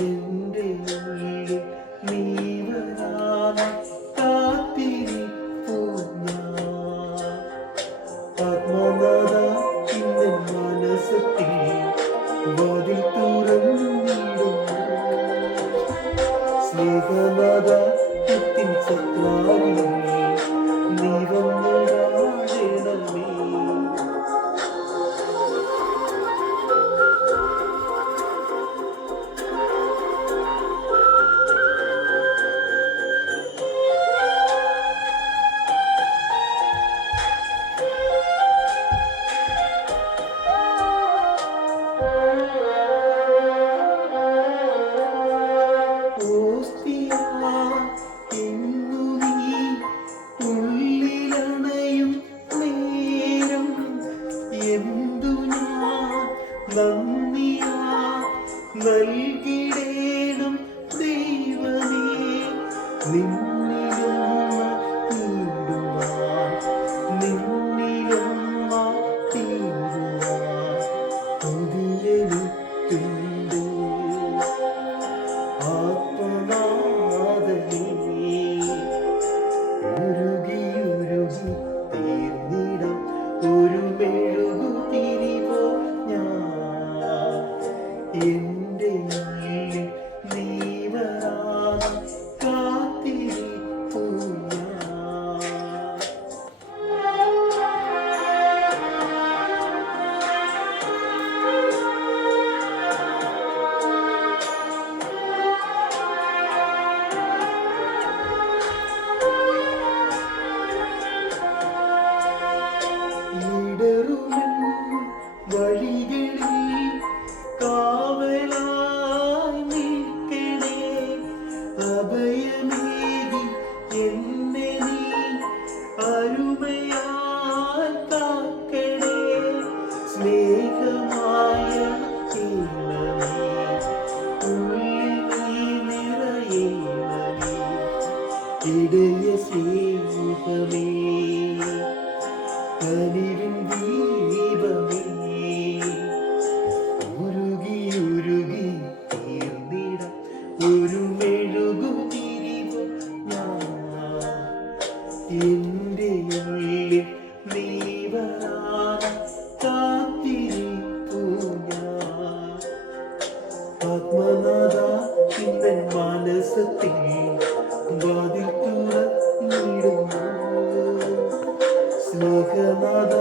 എൻ്റെ ഉള്ളിൽ നീ വരാതെ കാത്തിരിപ്പൂ ഞാൻ. ആത്മനാഥ ഇന്ന് മനസ്സത്തിൽ വാതിൽ തുറന്നിടുന്നു. സ്നേഹനാഥ എത്തിൻ സത്രാവിൽ നീ വന്നിടാണമേ. നന്ദിയാ നൽകിടേണം ദൈവമേ. നിന്നിലൊന്ന് തീരുവാൻ നിന്നിലൊന്ന് തീരുവാൻ പുതിയെനിക്കുണ്ട്. ആത്മനാഥനേ ഉരുകി ഉരുകി തീർന്നിടം ഒരു മെഴുകുതിരിവോ ഞാൻ. എൻ്റെ ഉള്ളിൽ നീ വരാതെ കാത്തിരിപ്പൂ ഞാൻ. ഇടറുമെൻ വഴികളിൽ കാവലായി നിൽക്കണേ. അഭയമേകി എന്നെ നീ അരുമയായി കാക്കണേ. സ്നേഹമായ ഈണമേ ഉള്ളിൽ നീ നിറയണമേ. ഇടയ സ്നേഹമേ കനിവിൻ ദീപമേ ഉരുകി ഉരുകി തീർന്നിടം ഒരു മെഴുകുതിരിവോ ഞാൻ. എൻ്റെ ഉള്ളിൽ നീ വരാതെ കാത്തിരിപ്പൂ ഞാൻ. ആത്മനാഥ ഇന്ന് മനസ്സത്തിൽ വാതിൽ തുറന്നിടുന്നു. സ്നേഹനാഥ